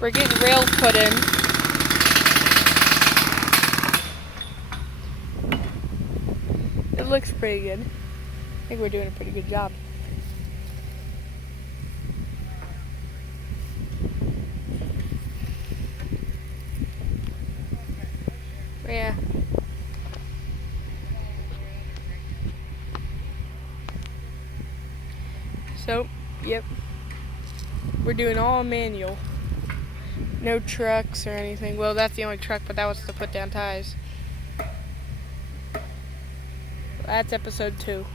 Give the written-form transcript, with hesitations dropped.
We're getting rails put in. It looks pretty good. I think we're doing a pretty good job. Yeah. So, yep. We're doing all manual. No trucks or anything. Well, that's the only truck, but that was to put down ties. That's episode 2.